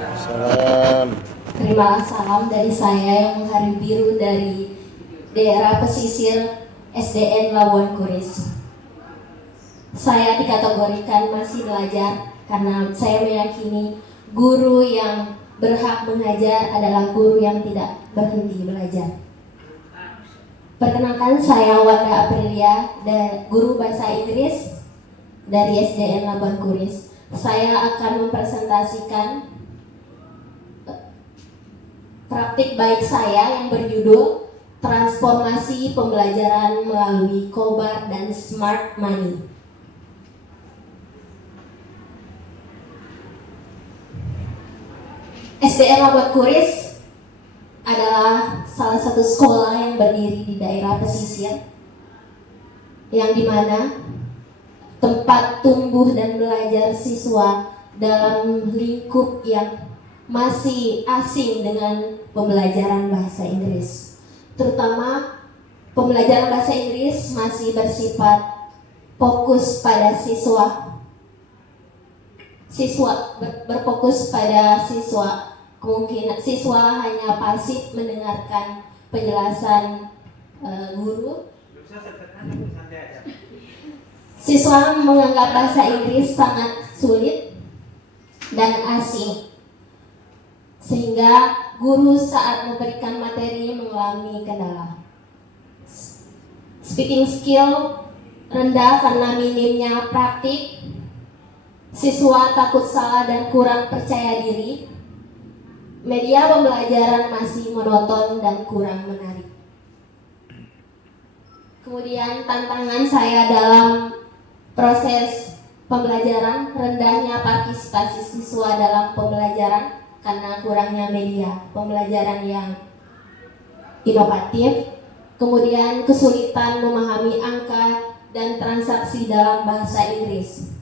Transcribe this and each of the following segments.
Salam. Terimalah salam dari saya yang Hari Biru dari daerah pesisir SDN Labuan Kuris. Saya dikategorikan masih belajar karena saya meyakini guru yang berhak mengajar adalah guru yang tidak berhenti belajar. Perkenalkan, saya Wanda Aprilia, guru bahasa Inggris dari SDN Labuan Kuris. Saya akan mempresentasikan praktik baik saya yang berjudul Transformasi Pembelajaran Melalui Kobar dan Smart Money. SDN Labuan Kuris adalah salah satu sekolah yang berdiri di daerah pesisir, yang dimana tempat tumbuh dan belajar siswa dalam lingkup yang masih asing dengan pembelajaran bahasa Inggris. Terutama pembelajaran bahasa Inggris masih bersifat fokus pada siswa berfokus pada siswa. Kemungkinan siswa hanya pasif mendengarkan penjelasan guru. Siswa menganggap bahasa Inggris sangat sulit dan asing, sehingga guru saat memberikan materi mengalami kendala. Speaking skill rendah karena minimnya praktik, siswa takut salah dan kurang percaya diri, media pembelajaran masih monoton dan kurang menarik. Kemudian tantangan saya dalam proses pembelajaran, rendahnya partisipasi siswa dalam pembelajaran karena kurangnya media pembelajaran yang inovatif, kemudian kesulitan memahami angka dan transaksi dalam bahasa Inggris,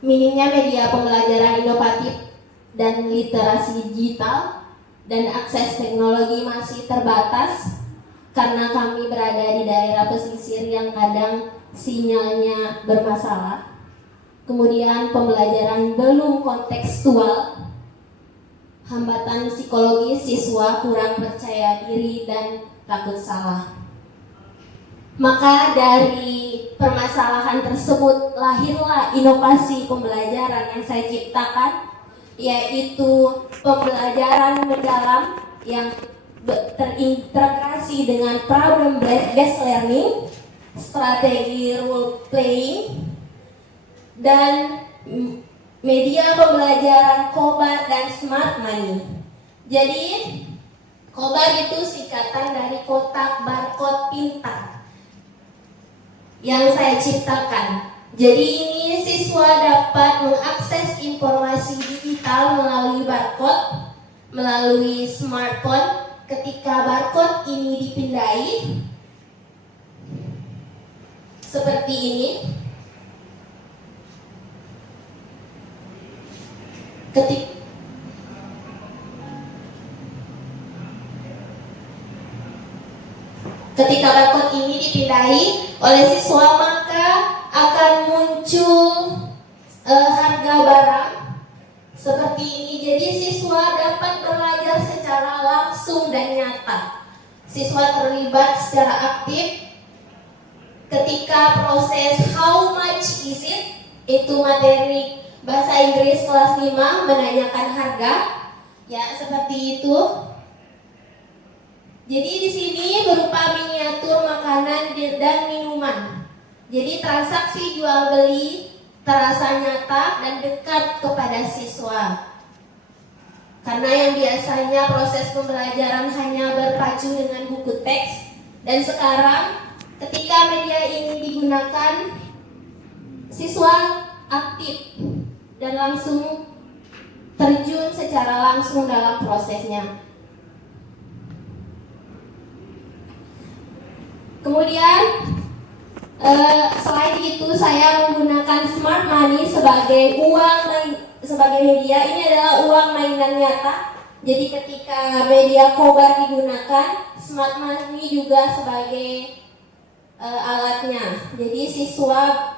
minimnya media pembelajaran inovatif dan literasi digital, dan akses teknologi masih terbatas karena kami berada di daerah pesisir yang kadang sinyalnya bermasalah. Kemudian pembelajaran belum kontekstual, hambatan psikologis siswa kurang percaya diri dan takut salah. Maka dari permasalahan tersebut lahirlah inovasi pembelajaran yang saya ciptakan, yaitu pembelajaran mendalam yang terintegrasi dengan problem based learning, strategi role playing, dan media pembelajaran Kobar dan Smart Money. Jadi Kobar itu singkatan dari kotak barcode pintar yang saya ciptakan. Jadi ini siswa dapat mengakses informasi digital melalui barcode, melalui smartphone. Ketika barcode ini dipindai seperti ini, ketika barcode ini dipindai oleh siswa, maka akan muncul harga barang seperti ini. Jadi siswa dapat belajar secara langsung dan nyata. Siswa terlibat secara aktif ketika proses how much is it, itu materi bahasa Inggris kelas 5 menanyakan harga, ya seperti itu. Jadi di sini berupa miniatur makanan dan minuman. Jadi transaksi jual beli terasa nyata dan dekat kepada siswa. Karena yang biasanya proses pembelajaran hanya berpacu dengan buku teks, dan sekarang ketika media ini digunakan, siswa aktif dan langsung terjun secara langsung dalam prosesnya. Kemudian selain itu saya menggunakan smart money sebagai sebagai media. Ini adalah uang mainan nyata. Jadi ketika media Kobar digunakan, smart money juga sebagai alatnya. Jadi siswa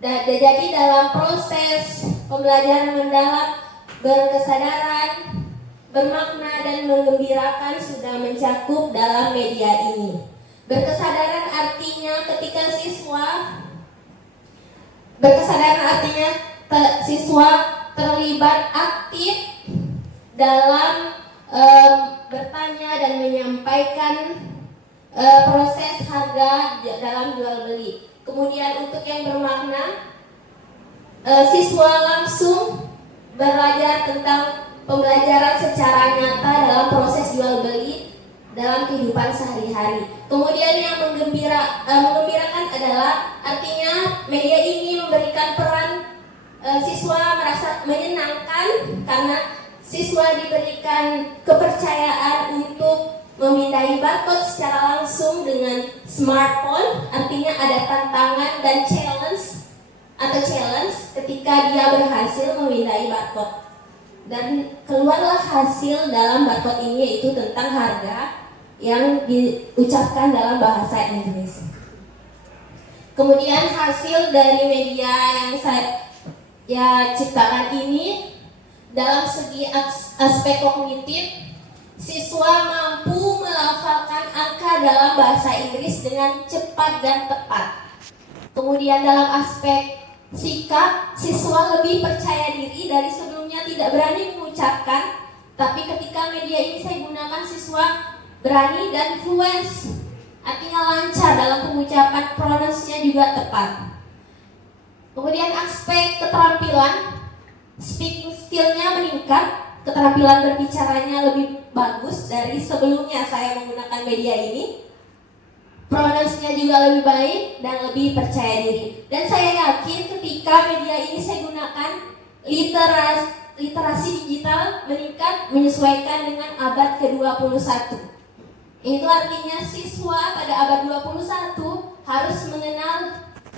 jadi dalam proses pembelajaran mendalam berkesadaran, bermakna, dan menggembirakan sudah mencakup dalam media ini. Berkesadaran artinya siswa terlibat aktif dalam bertanya dan menyampaikan proses harga dalam jual beli. Kemudian untuk yang bermakna, siswa langsung belajar tentang pembelajaran secara nyata dalam proses jual beli dalam kehidupan sehari-hari. Kemudian yang menggembirakan adalah artinya media ini memberikan peran siswa merasa menyenangkan karena siswa diberikan kepercayaan untuk memindai barcode secara langsung dengan smartphone. Artinya ada tantangan dan challenge ketika dia berhasil memindai barcode. Dan keluarlah hasil dalam barcode ini, yaitu tentang harga yang diucapkan dalam bahasa Inggris. Kemudian hasil dari media yang saya ciptakan ini, dalam segi aspek kognitif, siswa mampu melafalkan angka dalam bahasa Inggris dengan cepat dan tepat. Kemudian dalam aspek sikap, siswa lebih percaya diri dari sebelumnya tidak berani mengucapkan, tapi ketika media ini saya gunakan, siswa berani dan fluence, artinya lancar dalam pengucapan, pronounce-nya juga tepat. Kemudian aspek keterampilan, speaking skill-nya meningkat, keterampilan berbicaranya lebih bagus dari sebelumnya saya menggunakan media ini. Pronounce-nya juga lebih baik dan lebih percaya diri. Dan saya yakin ketika media ini saya gunakan, literasi digital meningkat menyesuaikan dengan abad ke-21. Itu artinya siswa pada abad 21 harus mengenal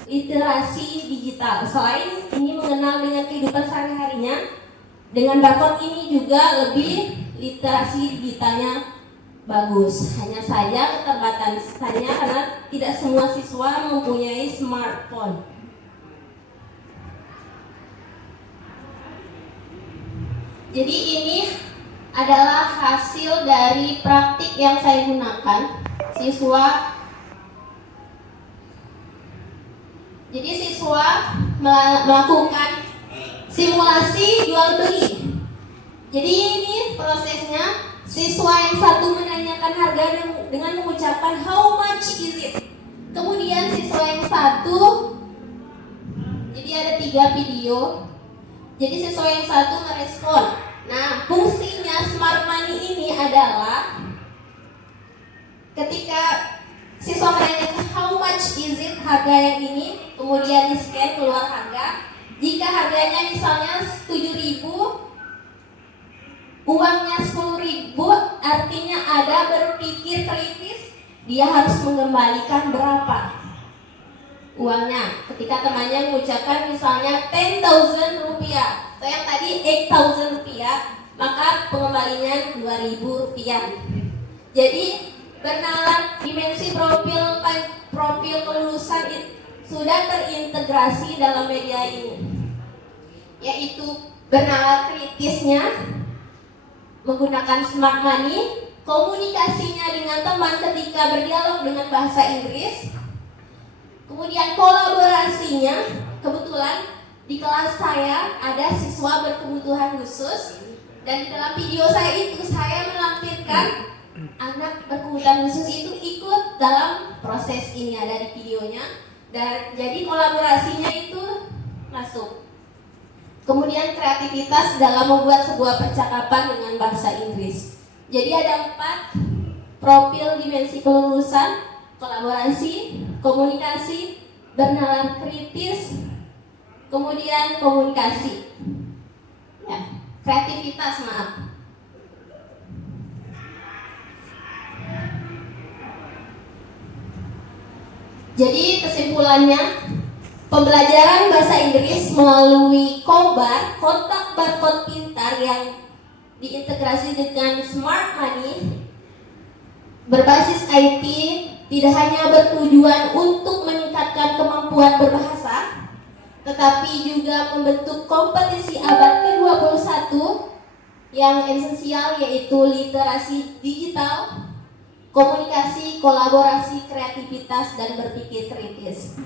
literasi digital. Selain ini mengenal dengan kehidupan sehari-harinya, dengan barcode ini juga lebih literasi digitalnya bagus. Hanya saja keterbatasannya karena tidak semua siswa mempunyai smartphone. Jadi ini adalah hasil dari praktik yang saya gunakan. Siswa melakukan simulasi jual beli. Jadi ini prosesnya. Siswa yang satu menanyakan harga dengan mengucapkan how much is it. Kemudian siswa yang satu, jadi ada 3 video. Jadi siswa yang satu merespon. Nah, fungsinya Smart Money ini adalah ketika siswa menanyakan how much is it, harga yang ini, kemudian di scan keluar harga. Jika harganya misalnya 7.000, uangnya 10.000, artinya ada berpikir kritis, dia harus mengembalikan berapa uangnya. Ketika temannya mengucapkan misalnya 10.000 rupiah, atau yang tadi 8.000 rupiah, maka pengembalinya 2.000 rupiah. Jadi bernalar dimensi profil kelulusan sudah terintegrasi dalam media ini, yaitu bernalar kritisnya menggunakan Smart Money, komunikasinya dengan teman ketika berdialog dengan bahasa Inggris, kemudian kolaborasinya. Kebetulan di kelas saya ada siswa berkebutuhan khusus, dan di dalam video saya itu saya melampirkan anak berkebutuhan khusus itu ikut dalam proses ini, ada di videonya, dan jadi kolaborasinya itu masuk. Kemudian kreativitas dalam membuat sebuah percakapan dengan bahasa Inggris. Jadi ada 4 profil dimensi kelulusan: kolaborasi, komunikasi, bernalar kritis, kemudian komunikasi. Ya, kreativitas, maaf. Jadi kesimpulannya, pembelajaran bahasa Inggris melalui KOBAR, kotak barcode pintar yang diintegrasi dengan Smart Money berbasis IT, tidak hanya bertujuan untuk meningkatkan kemampuan berbahasa, tetapi juga membentuk kompetisi abad ke-21 yang esensial, yaitu literasi digital, komunikasi, kolaborasi, kreativitas, dan berpikir kritis.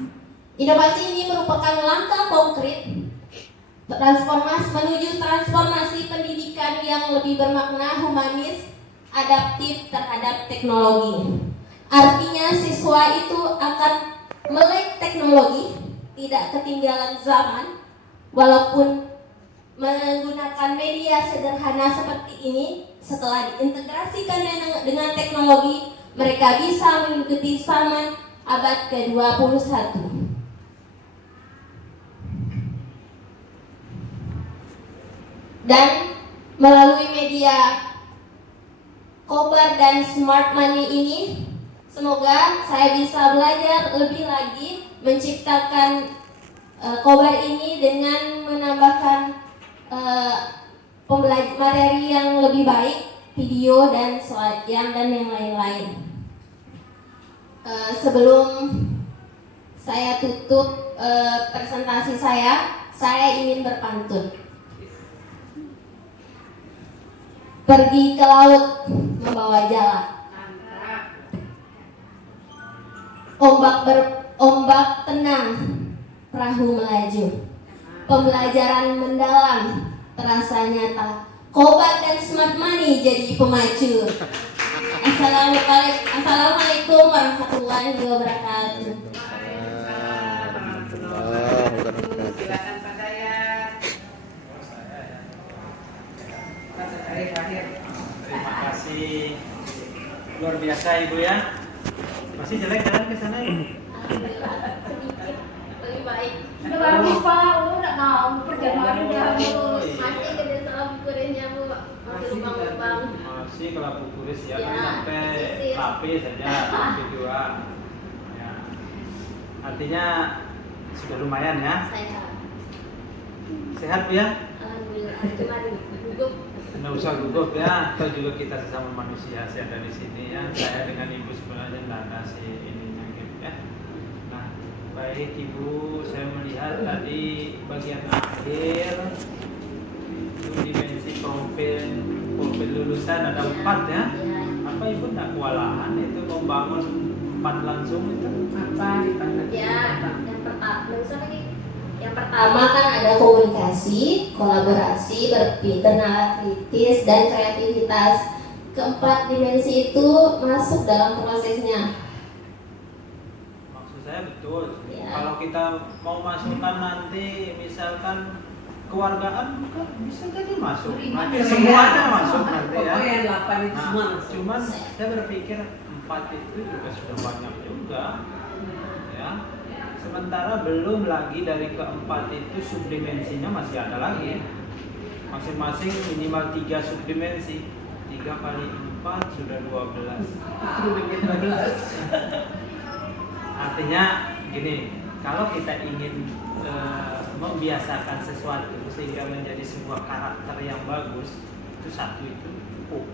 Inovasi ini merupakan langkah konkret menuju transformasi pendidikan yang lebih bermakna, humanis, adaptif terhadap teknologi. Artinya siswa itu akan melek teknologi, tidak ketinggalan zaman, walaupun menggunakan media sederhana seperti ini. Setelah diintegrasikan dengan teknologi, mereka bisa mengikuti zaman abad ke-21. Dan melalui media Kobar dan Smart Money ini, semoga saya bisa belajar lebih lagi menciptakan Kobar ini dengan menambahkan materi yang lebih baik, video dan slide dan yang lain-lain. Sebelum saya tutup presentasi saya ingin berpantun. Pergi ke laut membawa jala, ombak tenang, perahu melaju, pembelajaran mendalam terasa nyata, Kobar dan Smart Money jadi pemacu. Assalamualaikum warahmatullahi wabarakatuh. Silakan Pak Dayat. Terima kasih, luar biasa Ibu ya. Masih jelek jalan ke sana ya? Alhamdulillah sedikit lebih baik. Udah bagus Pak, udah mau perjalanan udah bagus. Masih gede salah bukurinnya Bu, masih lubang-lubang. Masih kalau kuris ya, Ya, kan sampai disisir. lapis saja kedua. Ya. Artinya sudah lumayan ya. Saya Sehat Bu ya? alhamdulillah cuma gugup. Nggak usah gugup ya, atau juga kita sesama manusia sih ada di sini ya. Saya dengan Ibu sebenarnya nggak ada sih ininya gitu ya. Nah, baik Ibu, saya melihat tadi bagian akhir itu dimensi profil lulusan ada 4 ya. Apa Ibu nggak kewalahan itu membangun 4 langsung itu? Apa dipanggil? Ya, yang pertama kan ada komunikasi, kolaborasi, berpikir kritis, dan kreativitas. Keempat dimensi itu masuk dalam prosesnya. Maksud saya betul. Ya. Kalau kita mau masukkan nanti misalkan kewargaan bukan bisa jadi masuk. Nanti semuanya masuk nanti ya. Pokoknya 8 itu semua Nah, masuk. cuman saya berpikir 4 itu juga sudah banyak juga, ya. Sementara belum lagi dari keempat itu subdimensinya masih ada lagi. Masing-masing minimal 3 subdimensi. 3 kali 4 sudah 12. Artinya gini, kalau kita ingin membiasakan sesuatu sehingga menjadi sebuah karakter yang bagus, itu satu itu cukup.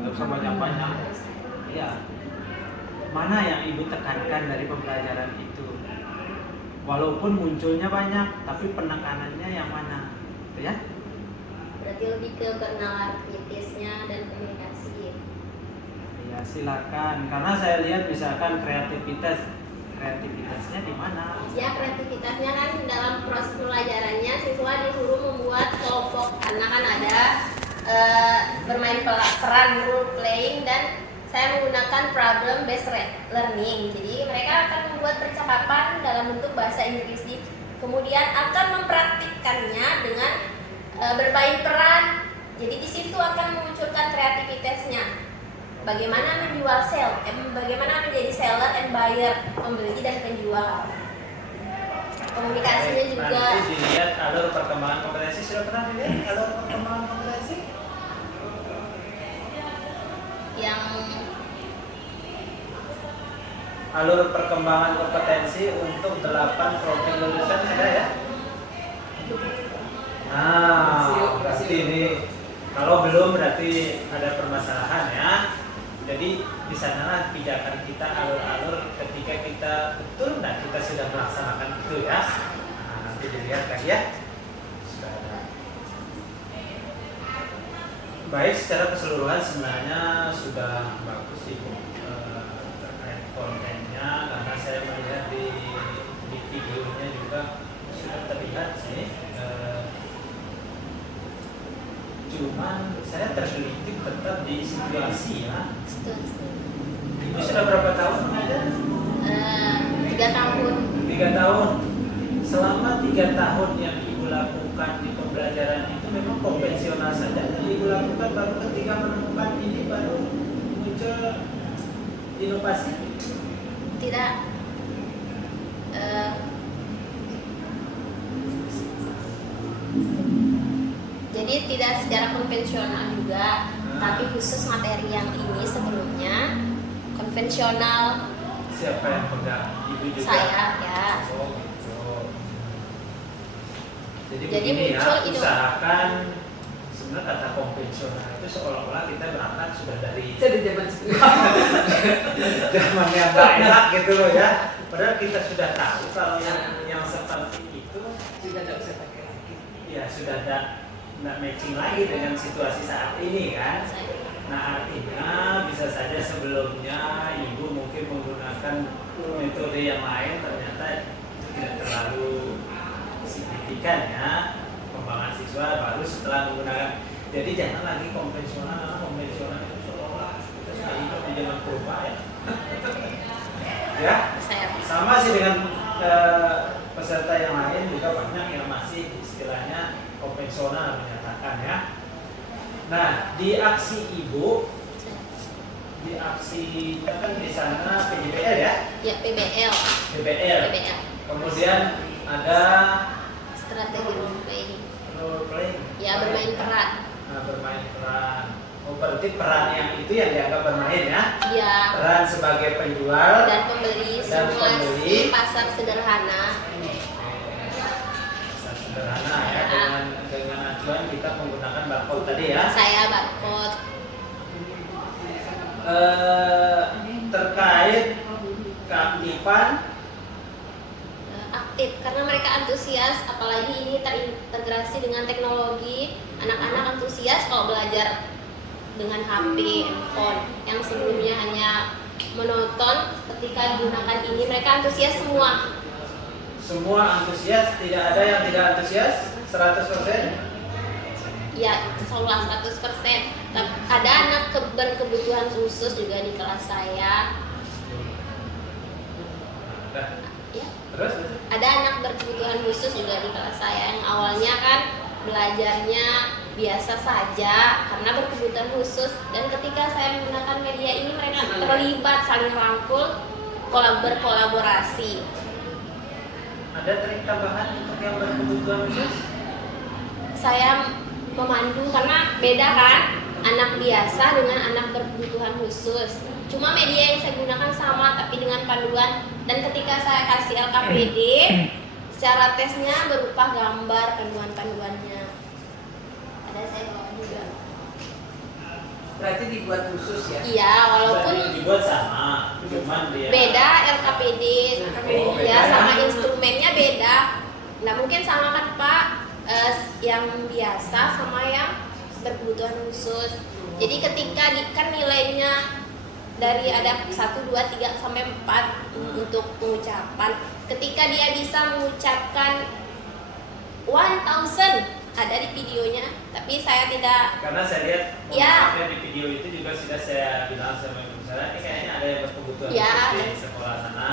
Nggak usah banyak-banyak. Iya. Mana yang Ibu tekankan dari pembelajaran itu? Walaupun munculnya banyak, tapi penekanannya yang mana? Gitu ya? Berarti lebih ke bernalar kritisnya dan komunikasi. Ya silakan. Karena saya lihat misalkan kreativitasnya di mana? Ya, kreativitasnya kan dalam proses pelajarannya siswa disuruh membuat kelompok, karena kan ada bermain peran role playing, dan saya menggunakan problem based learning. Jadi mereka akan membuat percakapan dalam bentuk bahasa Inggris, kemudian akan mempraktikkannya dengan bermain peran. Jadi di situ akan memunculkan kreativitasnya. Bagaimana menjual bagaimana menjadi seller and buyer, pembeli dan penjual. Komunikasinya juga. Nanti dilihat alur perkembangan kompetensi. Sudah pernah dilihat alur perkembangan kompetensi? Yang Alur perkembangan kompetensi untuk 8 profil lulusan sudah ya? Nah, berarti ini kalau belum berarti ada permasalahan ya. Jadi di sanalah pijakan kita alur-alur ketika kita betul kita sudah melaksanakan itu ya. Nah, nanti dilihat lagi ya. Sudah ada. Baik, secara keseluruhan sebenarnya sudah bagus Ibu terkait kontennya, karena saya melihat di videonya juga sudah terlihat sih. Cuman saya tergelitik tetap di situasi ya. Ibu sudah berapa tahun mengajar? 3 tahun. 3 tahun. Selama 3 tahun yang Ibu lakukan di pembelajaran itu memang konvensional saja yang Ibu lakukan, baru ketika menemukan ini baru muncul inovasi. Tidak. Jadi tidak secara konvensional juga, tapi khusus materi yang ini sebelumnya konvensional. Siapa yang pegang? Ibu juga? Saya ya. Oh gitu. Jadi Jadi begini ya, muncul ide. usahakan sebenarnya kata konvensional itu seolah-olah kita berangkat sudah dari Zaman zaman yang nggak enak gitu loh ya. Padahal kita sudah tahu kalau yang seperti itu sudah tidak bisa pakai lagi. ya sudah nggak matching lagi dengan situasi saat ini kan. Nah artinya bisa saja sebelumnya Ibu mungkin menggunakan metode yang lain, ternyata tidak terlalu signifikan ya pengembangan siswa, baru setelah menggunakan. Jadi jangan lagi konvensional, karena konvensional itu seolah kita sudah hidup di zaman purba ya. Ya, Saya sama sih dengan peserta yang lain juga banyak yang masih istilahnya konvensional menyatakan ya. Nah, di aksi Ibu, di aksi kita kan di sana PJBL ya? ya PBL. PBL. PBL. Kemudian ada Strategi role playing. role playing. Ya bermain peran. Nah, bermain peran. Oh, berarti peran yang itu yang dianggap bermain ya? Ya. Peran sebagai penjual Dan pembeli Dan simulasi pembeli. pasar sederhana. sederhana ya, dengan acuan kita menggunakan barcode tadi ya. Saya barcode. Terkait keaktifan Aktif karena mereka antusias, apalagi ini terintegrasi dengan teknologi. Anak-anak antusias kalau belajar dengan HP, handphone yang sebelumnya hanya menonton. Ketika gunakan ini mereka antusias semua. semua antusias, tidak ada yang tidak antusias 100%. Ya, insyaallah 100%. Ada anak berkebutuhan khusus juga di kelas saya. Nah, Ya, terus ada anak berkebutuhan khusus juga di kelas saya yang awalnya kan belajarnya biasa saja karena berkebutuhan khusus, dan ketika saya menggunakan media ini mereka terlibat, saling rangkul, berkolaborasi. ada trik tambahan untuk yang berkebutuhan khusus? Saya memandu karena beda kan anak biasa dengan anak berkebutuhan khusus. Cuma media yang saya gunakan sama tapi dengan panduan, dan ketika saya kasih LKPD secara tesnya berupa gambar panduan-panduannya. Ada saya bawa juga. Berarti dibuat khusus ya? Iya, walaupun Berarti dibuat sama, cuman dia beda LKPD Oh, ya, beda. sama instrumennya beda. Nah mungkin sama kan Pak, yang biasa sama yang berkebutuhan khusus. Jadi ketika kan nilainya dari ada 1, 2, 3 sampai 4 untuk pengucapan. Ketika dia bisa mengucapkan 1000, ada di videonya, tapi saya tidak. karena saya lihat Ya. di video itu juga sudah saya bilang sama ibu saya, ini kayaknya ada yang berkebutuhan Ya. khusus di sekolah sana.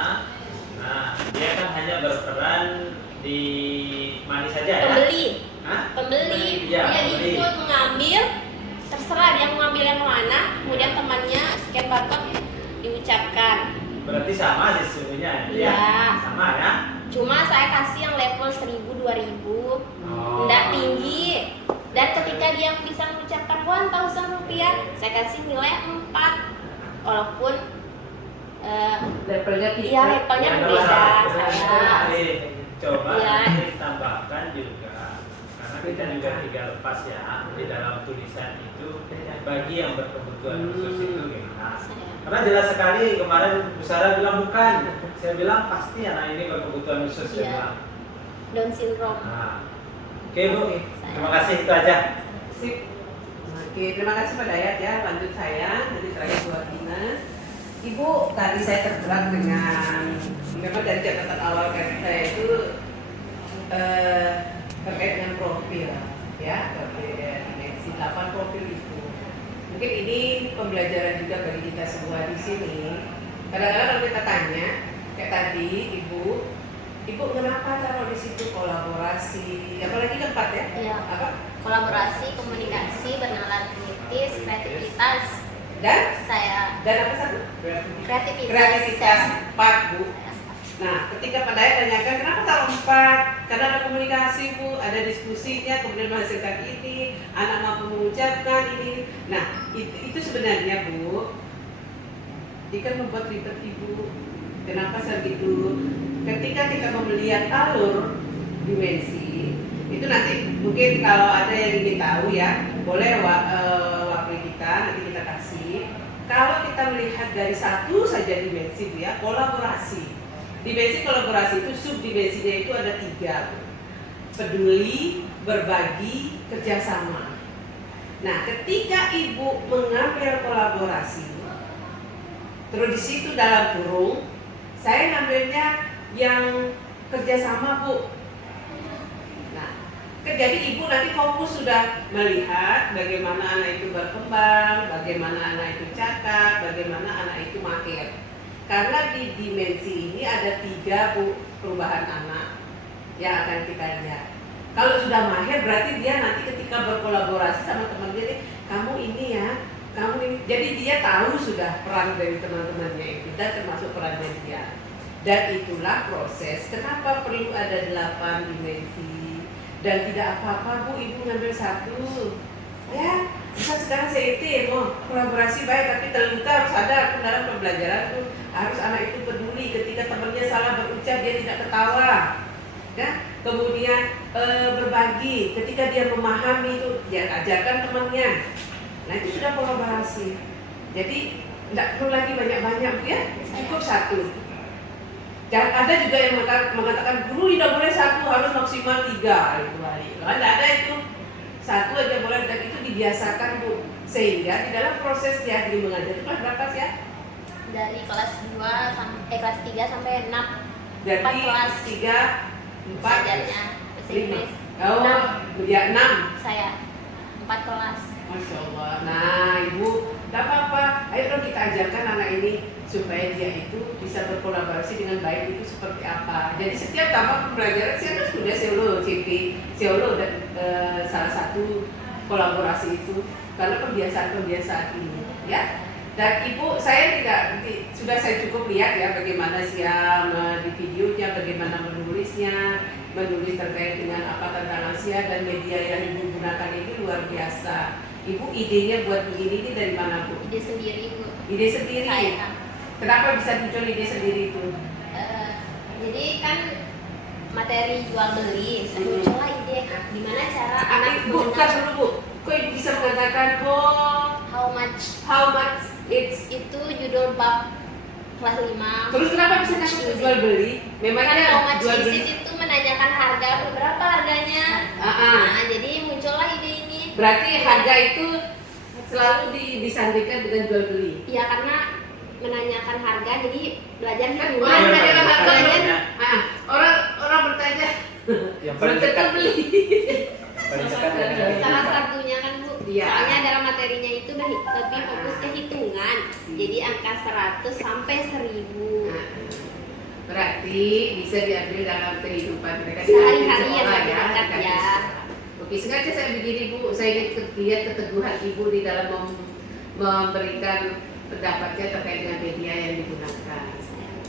Nah, dia kan hanya berperan di mana saja ya? Pembeli, Hah? pembeli, Ya, dia pembeli. ikut mengambil, terserah dia mau ngambil yang mana, kemudian temannya scan barcode diucapkan. Berarti sama sih sesungguhnya Iya. Sama ya? Cuma saya kasih yang level 1000, 2000, Oh. tidak tinggi. Dan ketika dia bisa mengucapkan 1000 rupiah, saya kasih nilai 4. Walaupun Levelnya iya levelnya Ya, berbeda. nggak Saya usah. Coba Iya. ditambahkan juga, karena kita juga tiga lepas ya di dalam tulisan itu bagi yang berkebutuhan khusus itu gimana? Karena jelas sekali kemarin Bu Sarah bilang bukan, saya bilang pasti anak ini berkebutuhan khusus. Saya Iya. bilang Down syndrome. Nah. Oke Bu, terima kasih, itu aja. Sip. Oke, terima kasih Pak Dayat ya. Lanjut saya, jadi terakhir buat Dina. Ibu, tadi saya tergerak dengan memang dari catatan awal kan saya itu terkait dengan profil ya, profil dimensi 8 profil itu. Mungkin ini pembelajaran juga bagi kita semua di sini. Kadang-kadang kalau kita tanya, kayak tadi Ibu kenapa taruh di situ kolaborasi? Apalagi keempat ya? Iya. Apa? Kolaborasi, komunikasi, bernalar kritis, kreativitas. Dan Saya apa satu? kreativitas. Kreativitas 4 Bu. Nah, ketika Pak Dayat tanyakan kenapa taruh 4? Karena ada komunikasi Bu, ada diskusinya, kemudian menghasilkan ini, anak mampu mengucapkan ini. Nah, itu sebenarnya Bu, ini kan membuat ribet Ibu. Kenapa segitu? Ketika kita melihat alur dimensi, itu nanti mungkin kalau ada yang ingin tahu ya, boleh wakil kita nanti kita kasih. Kalau kita melihat dari satu saja dimensi Bu ya, kolaborasi. Dimensi kolaborasi itu subdimensinya itu ada 3. Peduli, berbagi, kerjasama. Nah, ketika Ibu mengambil kolaborasi, terus di situ dalam kurung, saya ngambilnya yang kerjasama Bu. Nah, jadi Ibu nanti fokus sudah melihat bagaimana anak itu berkembang, bagaimana anak itu cakap, bagaimana anak itu mahir. Karena di dimensi ini ada 3 Bu perubahan anak yang akan kita lihat. Kalau sudah mahir berarti dia nanti ketika berkolaborasi sama teman-teman dia, kamu ini ya, kamu ini. Jadi dia tahu sudah peran dari teman-temannya itu dan termasuk perannya dia. Dan itulah proses kenapa perlu ada 8 dimensi. Dan tidak apa-apa Bu, Ibu ngambil 1 ya. Bisa sekarang CET mau kolaborasi baik, tapi ternyata harus ada dalam pembelajaran tuh harus anak itu peduli ketika temannya salah berucap dia tidak ketawa ya. Kemudian berbagi ketika dia memahami itu dia ajarkan temannya. Nah itu sudah kolaborasi. Jadi tidak perlu lagi banyak-banyak ya, cukup 1. Dan ada juga yang mengatakan guru tidak boleh 1, harus maksimal 3 itu kali. Kalau ada itu 1 aja boleh, dan itu dibiasakan Bu. Sehingga di dalam proses ya di mengajar itu kelas berapa sih ya? Dari kelas 2 sampai kelas 3 sampai 6. Jadi 4 kelas 3, 4, belajarnya bahasa Inggris. 5. Oh, ya 6. Saya 4 kelas. Masya Allah. Nah, Ibu, tidak apa-apa. Ayo dong kita ajarkan anak ini supaya dia itu bisa berkolaborasi dengan baik itu seperti apa. Jadi setiap tahapan pembelajaran saya kan sudah Seolo dan salah satu kolaborasi itu karena kebiasaan-kebiasaan ini, ya. Dan Ibu, sudah saya cukup lihat ya bagaimana Sia di videonya, bagaimana menulis terkait dengan apa tantangan Sia dan media yang Ibu gunakan ini luar biasa. Ibu idenya buat begini ini dari mana Bu? Ide sendiri Bu. Ide sendiri. Saya. Kenapa bisa muncul ide sendiri itu? Jadi kan materi jual beli, muncullah ide gimana cara anak Bu, dulu Bu. Kok Ibu bisa mengatakan how much it's itu judul bab kelas 5. terus kenapa bisa kasih jual beli? Kan Memangnya how much jual is beli. it itu menanyakan harga, berapa harganya. Nah, jadi muncullah ide ini. Berarti harga itu selalu disandingkan dengan jual beli. Ya karena menanyakan harga, jadi belajar Kan hitungan. orang menanyakan harga Belajar orang bertanya Yang belum paling tentu dekat beli. paling dekat dengan salah itu. satunya kan Bu, Iya. soalnya dalam materinya itu lebih fokus ke hitungan. Jadi angka 100 sampai 1000. Berarti bisa diambil dalam kehidupan mereka Sehari-hari yang sekolah lebih dekat dekat ya. Oke, sengaja saya begini Bu, saya ingin lihat keteguhan Ibu di dalam memberikan pendapatnya terkait dengan media yang digunakan.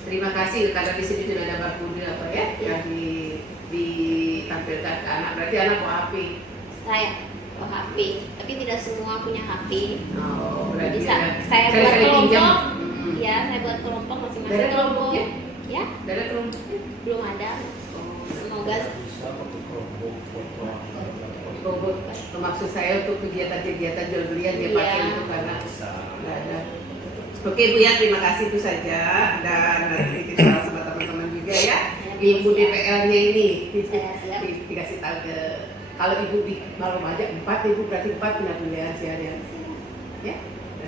Terima kasih karena di sini sudah ada barcode apa ya yang ditampilkan ke anak. Berarti anak bawa HP. Saya bawa HP, tapi tidak semua punya HP. Oh, berarti Bisa ada saya buat kali-kali pinjam. kelompok. Ya, saya buat kelompok masing-masing Dari kelompok. kelompoknya? Ya, Dari kelompoknya. belum ada. Semoga Kelompok. Maksud saya untuk kegiatan-kegiatan jual belian dia pakai Iya. itu karena nggak ada. Oke Bu ya, terima kasih itu saja dan nanti kita sama teman-teman juga ya. ibu DPL-nya ini Saya siap. dikasih tahu ke kalau ibu di malu aja 4, ibu berarti 4 mudah-mudahan siaran ya.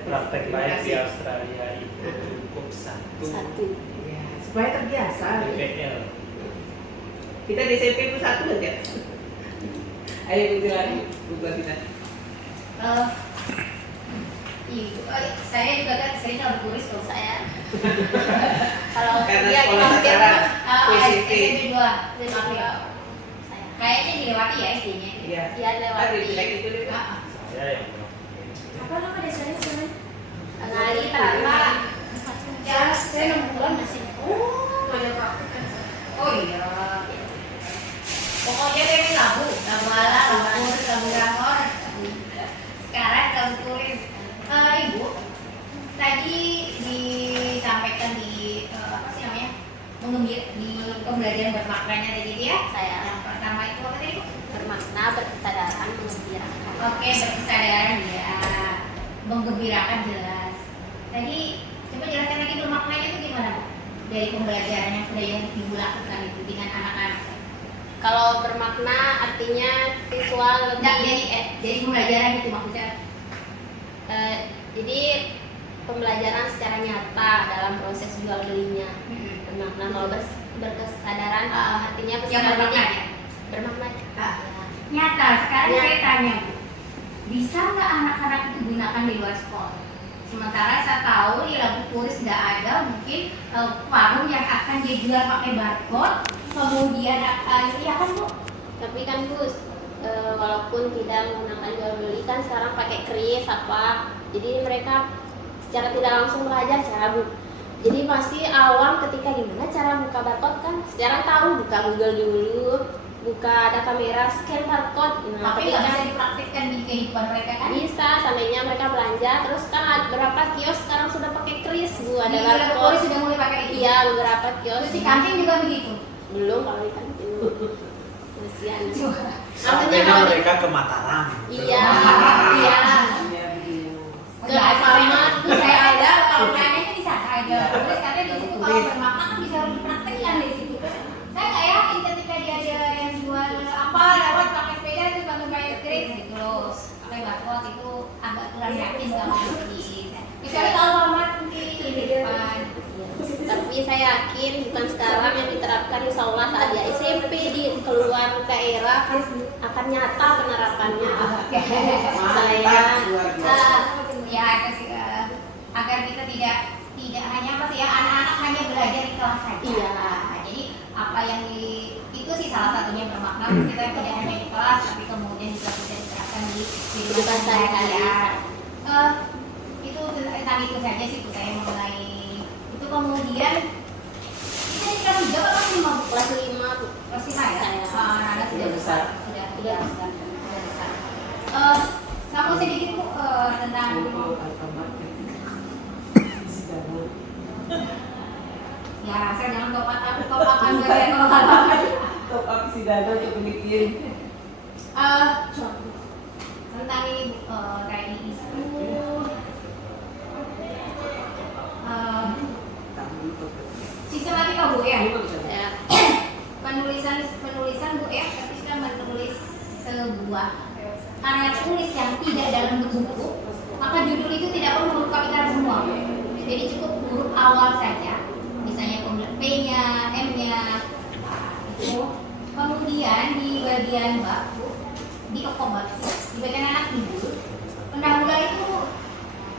Praktek Terima baik di kasih. Australia itu cukup Satu. Ya, supaya terbiasa. DPL. Kita di SMP itu 1 aja. Ayo Bu silakan, Bu Basita. Saya juga kan sering kalau turis kalau saya. Kalau Karena dia sekolah hampir tataran, SMP SMP. 2 kayaknya dilewati ya SD-nya. Iya. Iya Aduh, dilewati. jelek itu deh. Pak. Saya yang Apa nama desanya sebenarnya? Ngali Tata. Ya, saya 6 bulan masih. Oh, ada praktik kan. Oh iya. Pokoknya dari labu ala, labu kurus, labu ramor. Sekarang labu turis. Ibu, tadi disampaikan di apa sih namanya? Di pembelajaran bermaknanya tadi ya. Yang pertama itu apa tadi? Bermakna, berkesadaran, mengembirakan. Oke, berkesadaran ya. Menggembirakan jelas. Tadi coba jelaskan lagi bermaknanya itu gimana, Bu? Dari pembelajaran yang sudah yang Ibu lakukan itu dengan anak-anak. Kalau bermakna artinya siswa lebih Enggak, jadi pembelajaran itu maksudnya. jadi pembelajaran secara nyata dalam proses jual belinya. Bermakna kalau berkesadaran artinya Yang pesan bermakna ini ya? bermakna. Ah. Ya. Nyata, sekarang Ya. saya tanya, Bu, bisa nggak anak-anak itu gunakan di luar sekolah? Sementara saya tahu di Labu Turis nggak ada mungkin warung yang akan dijual pakai barcode, kemudian akan, iya kan Bu? Tapi kan Gus, walaupun tidak menggunakan jual beli kan sekarang pakai kris apa, jadi mereka secara tidak langsung belajar cara bu. Jadi masih awam ketika gimana cara buka barcode kan. Sekarang tahu buka Google dulu, buka ada kamera scan barcode. Nah, Tapi nggak ketika bisa dipraktikkan di kehidupan mereka kan? bisa, seandainya mereka belanja, terus kan ada beberapa kios sekarang sudah pakai kris bu, ada Di Labu Turis barcode. sudah mulai pakai itu. Iya, beberapa kios. Terus di kantin juga begitu. Belum kalau di kantin. Masih ada. Seandainya mereka ke Mataram. Iya, iya. Iya, begini. Ke Alfamart. Saya ada kalau tanya kan di sana aja. Terus katanya di situ kalau bermakna kan bisa dipraktekkan di situ. Saya nggak yakin ketika dia ada yang jual apa lewat pakai sepeda itu pakai bayar kris gitu loh. Pakai barcode itu agak kurang yakin kalau di. Kecuali kalau Alfamart mungkin di depan. Tapi saya yakin bukan sekarang yang diterapkan, insya Allah saat dia SMP di keluar daerah akan nyata penerapannya. Saya Luar biasa. Ya agar kita tidak hanya apa sih ya anak-anak hanya belajar di kelas saja. Iya. Jadi apa yang itu sih salah satunya bermakna kita tidak hanya di kelas tapi kemudian juga bisa diterapkan di Kehidupan sehari-hari. Itu tentang itu saja sih Bu, saya mengenai itu. Kemudian kita di kelas 3 apa kelas 5? kelas 5 Bu. Kelas 5 ya? Saya. Anak sudah besar. Sudah besar. Sambung sedikit Bu tentang ya saya jangan topak-topakan bagian pengalaman. Top up si Dada untuk pemikirin. Tentang ini Bu, tadi itu sistematika Bu ya. Ya. Penulisan Bu ya, tapi sudah menulis sebuah karya tulis yang tidak dalam bentuk buku, maka judul itu tidak perlu huruf kapital semua. Jadi cukup huruf awal saja, misalnya kemudian P-nya, M-nya, itu. Kemudian di bagian bab, di okobab, di bagian anak tidur, pendahuluan itu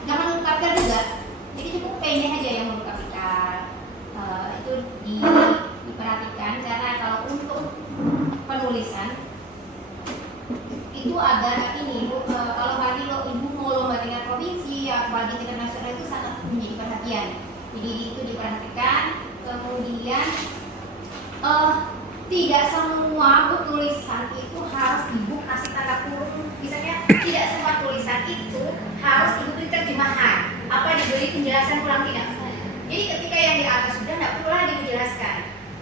jangan huruf kapital juga. Jadi cukup P-nya aja yang huruf kapital. Itu diperhatikan karena kalau untuk penulisan itu agak ini Bu, kalau tadi Ibu mau lomba tingkat provinsi apalagi internasional itu sangat menjadi perhatian. Jadi itu diperhatikan. Kemudian tidak semua Bu tulisan itu harus Ibu kasih tanda kurung. Misalnya tidak semua tulisan itu harus Ibu beri terjemahan. Apa diberi penjelasan ulang tidak? Jadi ketika yang di atas sudah tidak perlu lagi dijelaskan.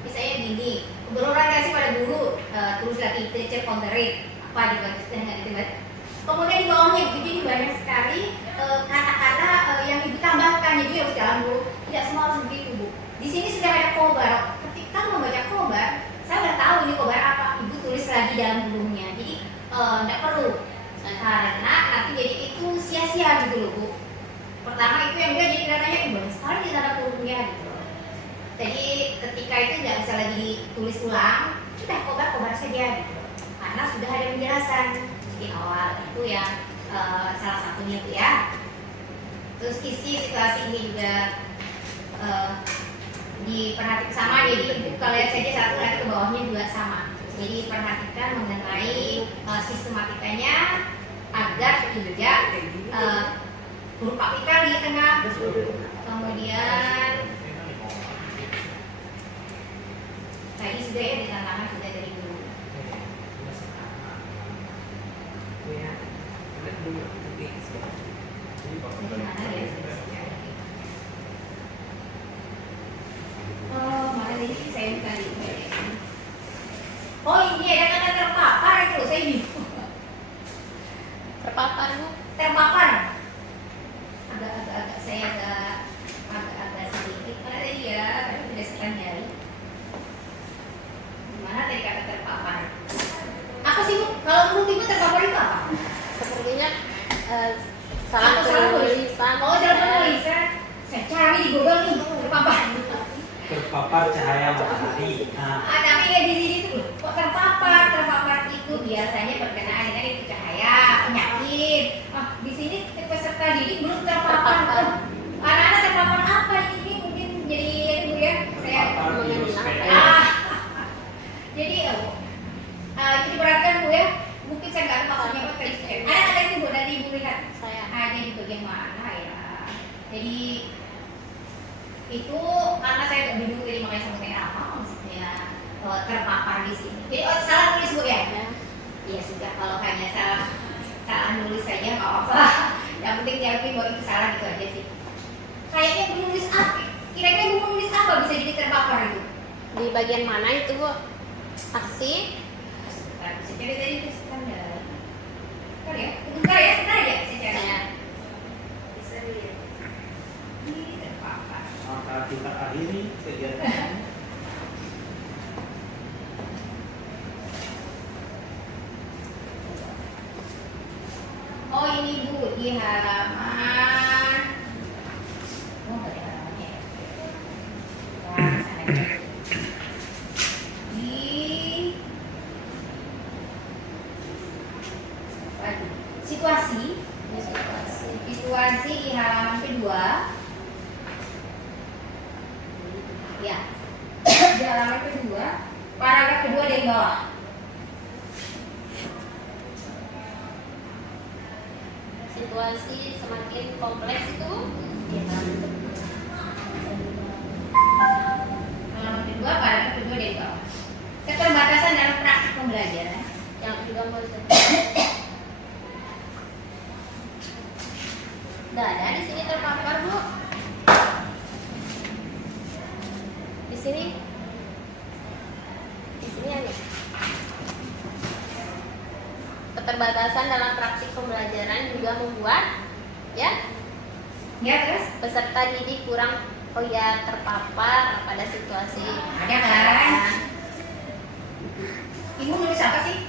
Misalnya gini, berorientasi pada guru, tulislah teacher counterate apa dibaca dan nggak dibaca. Kemudian di bawahnya Bu, jadi banyak sekali kata-kata yang Ibu tambahkan, jadi harus dalam Bu. Tidak semua harus begitu Bu. Di sini sudah ada kobar. Ketika kalau membaca kobar, saya udah tahu ini kobar apa, ibu tulis lagi dalam bukunya. Jadi nggak perlu, karena nanti jadi itu sia-sia gitu loh Bu. Pertama itu yang udah jadi katanya banyak sekali di tanda kurungnya gitu. Jadi ketika itu nggak bisa lagi ditulis ulang, sudah kobar saja gitu. Karena sudah ada penjelasan di awal itu yang salah satunya itu ya. Terus isi situasi ini juga diperhatikan sama, jadi ibu kalau lihat saja satu nanti ke bawahnya juga sama. Jadi perhatikan mengenai sistematikanya agar tidak huruf kapital di tengah, kemudian tadi sudah ya ditantangkan sudah dari dulu. Mana ya? Oh, mana tadi sih saya bukan di. Oh ini ada kata terpapar itu, saya bingung. Terpapar Bu. Terpapar. Agak saya agak sedikit. Mana tadi ya? Tadi sudah sekian jari. Gimana tadi kata terpapar? Apa sih Bu? Kalau menurut Ibu terpapar itu apa? Sepertinya salah penulisan. Oh, salah penulisan. Saya cari di Google nih terpapar. Terpapar cahaya matahari. Nah, Tapi ya di sini tuh kok terpapar? Terpapar itu biasanya berkenaan dengan itu cahaya, penyakit. Di sini peserta didik belum terpapar. Anak-anak terpapar apa ini? Mungkin jadi itu ya. Saya terpapar virus PE. Jadi itu diperhatikan Bu ya. Mungkin saya nggak tahu maksudnya apa tadi. Ada itu Bu, nanti Ibu lihat. Saya. Ada di bagian mana ya? Jadi itu karena saya agak bingung tadi makanya sampai apa maksudnya terpapar di sini. Jadi salah tulis Bu ya? Ya sudah, kalau hanya salah nulis saja nggak apa-apa. Yang penting diakui bahwa itu salah gitu aja sih. Kayaknya Bu nulis apa? Kira-kira Bu nulis apa bisa jadi terpapar itu? Di bagian mana itu Bu? Aksi. Bisa cari tadi itu standar. Bentar ya, sebentar ya, saya cari. Saya. Bisa dilihat. Ini terpapar. Maka kita akhiri kegiatan. Oh ini Bu, di halaman. Oh nggak ada halamannya ya. Wah, sana aja. Di waduh, situasi di halaman kedua. Ya, di halaman kedua, paragraf kedua dari bawah. Situasi semakin kompleks itu. Halaman kedua, paragraf kedua dari bawah. Keterbatasan dalam praktik pembelajaran. Yang juga mau Nggak ada di sini terpapar Bu. Di sini ada. Keterbatasan dalam praktik pembelajaran juga membuat ya Ya terus peserta didik kurang terpapar pada situasi. ada kan? Ibu nulis apa sih?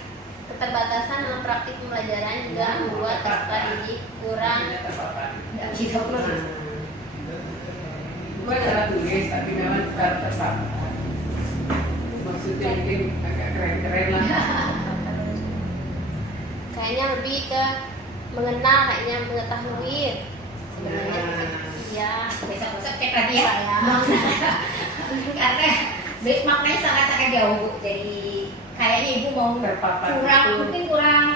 Keterbatasan dalam praktik pembelajaran juga membuat peserta didik kurang Tidak perlu. Gue salah tulis tapi memang terpapar. Maksudnya mungkin agak keren-keren lah. kayaknya lebih ke mengenal, kayaknya mengetahui sebenarnya. Iya. Besok-besok cek lagi ya. Karena maknanya sangat-sangat jauh Bu. Jadi kayaknya ibu mau Terpapar kurang, itu. mungkin kurang.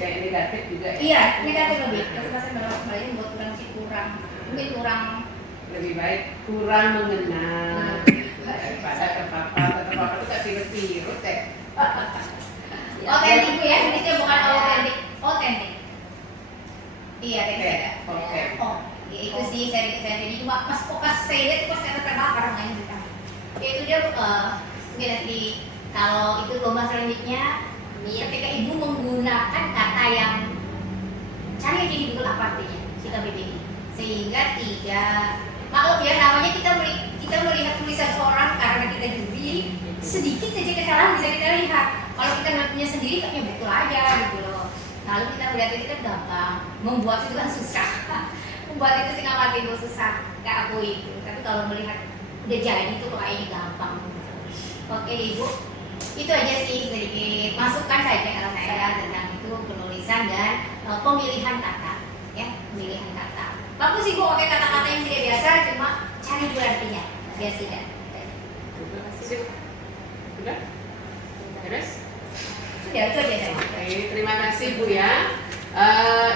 Yang negatif juga ya. Iya, negatif lebih. Itu pasti kembali buat kurang sih kurang. Mungkin kurang. Lebih baik kurang mengenal daripada terpapar. Terpapar itu tak virus-virus ya. Otentik Bu ya, tulisnya bukan autentik, otentik. Iya, tadi ada. Oke. Oh, ya itu sih saya jadi cuma pas saya lihat itu pas kata terpapar makanya kita. Ya itu dia mungkin nanti kalau itu lomba selanjutnya ketika ibu menggunakan kata yang cari aja di Google apa artinya si KBBI sehingga tidak maklum ya namanya kita kita melihat tulisan seorang karena kita juri, sedikit saja kesalahan bisa kita lihat. Kalau kita punya sendiri kayaknya betul aja gitu loh. Lalu kita melihat itu kan gampang, membuat itu kan susah. Membuat itu setengah mati itu susah, kayak aku itu. Tapi kalau melihat udah jadi itu kayaknya gampang. Oke Ibu, itu aja sih sedikit masukan saja kalau saya tentang itu penulisan dan pemilihan kata, ya pemilihan kata. Bagus sih Bu pakai kata-kata yang tidak biasa, cuma cari dulu artinya, ya sudah. Sip. Sudah? Beres? Sudah itu aja saya. Oke, terima kasih Bu ya.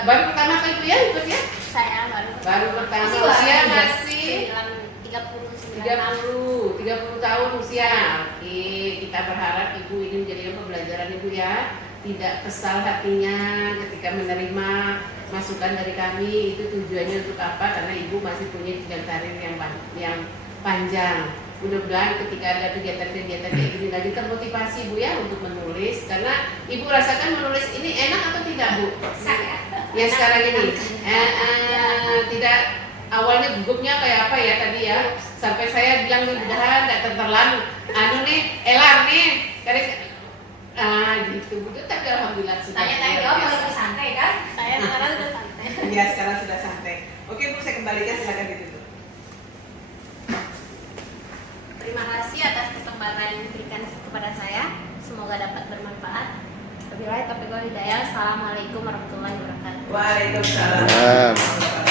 Baru pertama kali Bu ya ikut ya? Saya Baru pertama Masih usia baru, masih 39 30 tahun usia. Oke, kita berharap Ibu ini menjadi pembelajaran Ibu ya. Tidak kesal hatinya ketika menerima masukan dari kami. Itu tujuannya untuk apa? Karena Ibu masih punya jenjang karir yang panjang. Mudah-mudahan ketika ada kegiatan-kegiatan kayak gini lagi termotivasi Bu ya untuk menulis. Karena Ibu rasakan menulis ini enak atau tidak Bu? Saya. Ya sekarang ini tidak awalnya gugupnya kayak apa ya tadi ya, sampai saya bilang nih mudahan tidak terlalu nih elar nih gitu begitu, tapi alhamdulillah sudah Tanya-tanya jawab kalau lebih santai kan? Saya sekarang sudah santai. ya sekarang sudah santai. Oke Bu, saya kembalikan, silakan ditutup. Terima kasih atas kesempatan yang diberikan kepada saya. Semoga dapat bermanfaat. Wabillahi taufiq wal hidayah. Assalamualaikum warahmatullahi wabarakatuh. Waalaikumsalam.